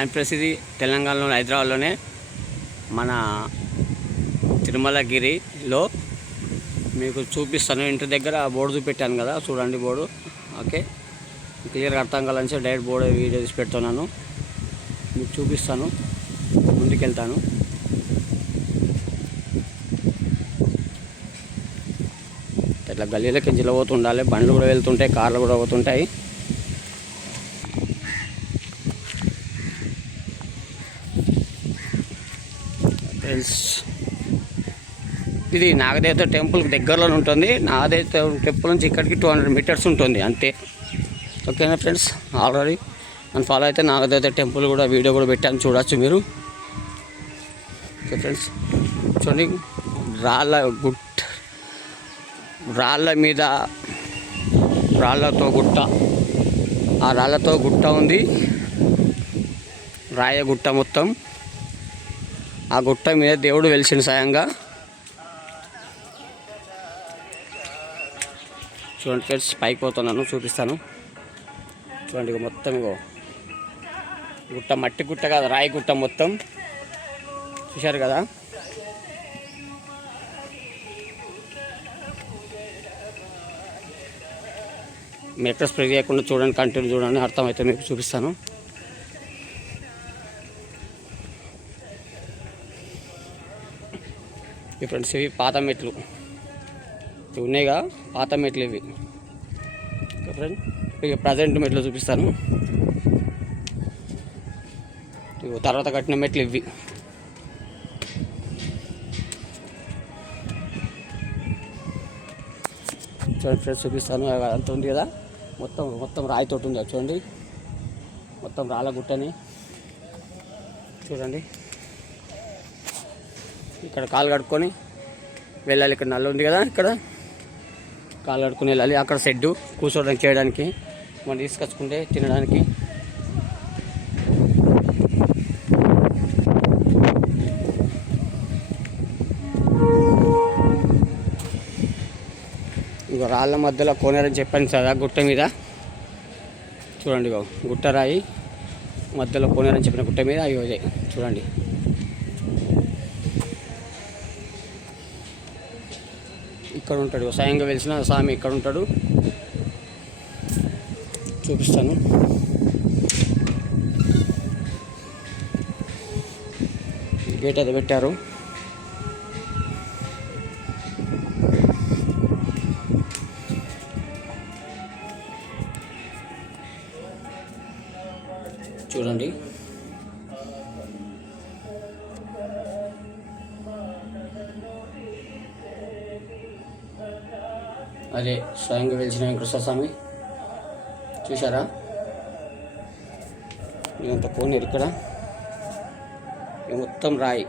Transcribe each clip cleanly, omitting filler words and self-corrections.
And plus ఇది తెలంగాణలోని హైదరాబాద్లోనే మన తిరుమలగిరిలో మీకు చూపిస్తాను. ఇంటి దగ్గర బోర్డు చూపెట్టాను కదా, చూడండి బోర్డు. ఓకే, క్లియర్గా అర్థం కావాలని డైరెక్ట్ బోర్డు వీడియో తీసి పెడుతున్నాను, మీకు చూపిస్తాను. ముందుకెళ్తాను. ఇట్లా గల్లీలకి జిల్ల పోతుండాలి, బండ్లు కూడా వెళ్తుంటాయి, కార్లు కూడా పోతుంటాయి. ఫ్రెండ్స్, ఇది నాగదేవత టెంపుల్కి దగ్గరలోనే ఉంటుంది. నాగదేవత టెంపుల్ నుంచి ఇక్కడికి 200 మీటర్స్ ఉంటుంది అంతే. ఓకేనా ఫ్రెండ్స్, ఆల్రెడీ నన్ను ఫాలో అయితే నాగదేవత టెంపుల్ కూడా వీడియో కూడా పెట్టాను, చూడొచ్చు మీరు. ఓకే ఫ్రెండ్స్, చూడండి రాళ్ళ మీద రాళ్ళతో గుట్ట, ఆ రాళ్ళతో గుట్ట ఉంది, రాయ గుట్ట మొత్తం. ఆ గుట్ట మీద దేవుడు వెలిసిన సాయంగా. చూడండి ఫ్రెండ్స్, పైకి పోతున్నాను, చూపిస్తాను. చూడండి మొత్తం ఇగో గుట్ట, మట్టి గుట్ట కాదు, రాయి గుట్ట మొత్తం. చూశారు కదా. మీ ఎక్కడ స్ప్రే చేయకుండా చూడండి, కంటిన్యూ చూడండి, అర్థమైతే మీకు చూపిస్తాను. ఈ ఫ్రెండ్స్, ఇవి పాత మెట్లు ఇవి ఉన్నాయిగా, పాత మెట్లు ఇవి. ఓకే ఫ్రెండ్, ఇక ప్రజెంట్ మెట్లు చూపిస్తాను. ఇవి తర్వాత కట్టిన మెట్లు ఇవి. చూడండి ఫ్రెండ్స్, చూపిస్తాను. అంత ఉంది కదా, మొత్తం రాయితోటి ఉంది చూడండి, మొత్తం రాళ్ళ గుట్టని చూడండి. ఇక్కడ కాలు కడుక్కొని వెళ్ళాలి. ఇక్కడ నల్ల ఉంది కదా, ఇక్కడ కాలు కడుక్కొని వెళ్ళాలి. అక్కడ షెడ్డు కూర్చోడానికి, చేయడానికి, మనం తీసుకొచ్చుకుంటే తినడానికి. ఇక రాళ్ళ మధ్యలో కోనేరని చెప్పాను కదా, గుట్ట మీద చూడండి. ఇగో గుట్ట రాయి మధ్యలో కోనేరని చెప్పిన గుట్ట మీద అయ్యో చూడండి. ఇక్కడ ఉంటాడు స్వయంగా వెలిసిన స్వామి, ఇక్కడ ఉంటాడు, చూపిస్తాను. గేట్ అయితే పెట్టారు. చూడండి, అదే స్వయంగా వెలిసిన వెంకటేశ్వర స్వామి. చూసారా, ఇదంతా కోనేరు. ఇక్కడ మొత్తం రాయి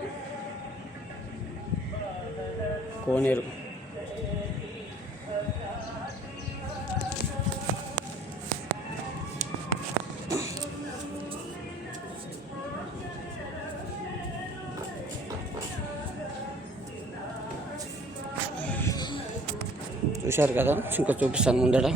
కోనేరు. చూశారు కదా, ఇంకా చూపిస్తాను ముందట.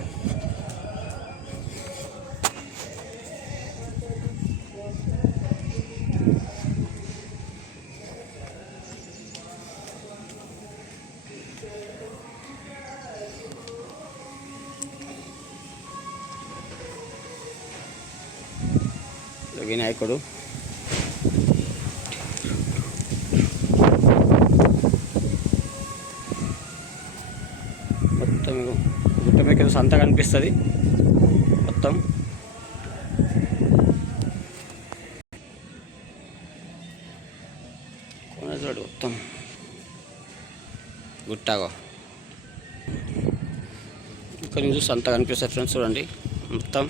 వినాయకుడు మొత్తం గుట్ట మీద సంత కనిపిస్తుంది మొత్తం. చూడు మొత్తం గుట్టగా ఇక్కడ నుంచి చూస్తే అంతా కనిపిస్తుంది ఫ్రెండ్స్. చూడండి మొత్తం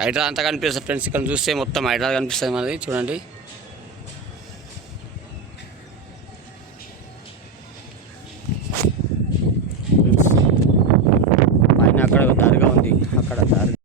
హైడ్రా అంతా కనిపిస్తుంది ఫ్రెండ్స్. ఇక్కడ చూస్తే మొత్తం హైడ్రా కనిపిస్తుంది మనది. చూడండి